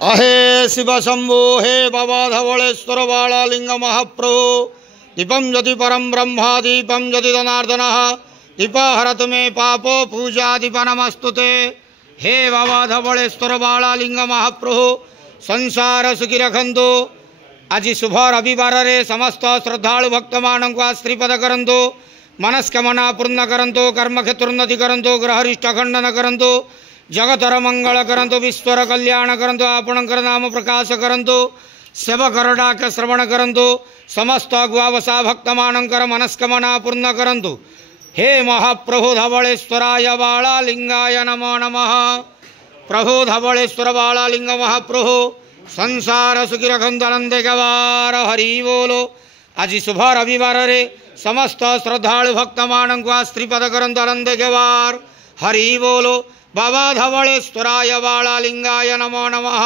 अहे शिव शंभो हे बाबा धवलेश्वर बालालिंग महाप्रभु दीपम ज्योति परम ब्रह्मा दीपम ज्योति जनार्दन दीप हरत मे पापो पूजा दीप नमस्तुते। हे बाबा धवलेश्वर बालालिंग महाप्रभु संसार सुखी रखंतु। आज शुभ रविवार रे समस्त श्रद्धालु भक्त मान को आश्रीपद करंतु, मनस्कामना पूर्ण करंतु, कर्म क्षेत्रोन्नति करंतु, ग्रहरिष्ट खंडन करंतु, जगतर मंगल करंतु, विश्वर कल्याण करंतु, आपणकर नाम प्रकाश करंतु, सेवकर डाक श्रवण करंतु, समस्त गुआवसा भक्त मानकर मनस्कामना पूर्ण करंतु। हे महाप्रभु धवलेश्वराय बालालिंगाय नमो नमः। प्रभु धवलेश्वर बालालिंग महाप्रभु संसार सुखी रखंतु आनंद गवार हरि बोलो। आज शुभ रविवार रे समस्त श्रद्धालु भक्त मान को आश्रीपद करंतु आनंद गवार हरि बोलो। बाबा धवलेश्वराय बालालिंगाय नमो नमः।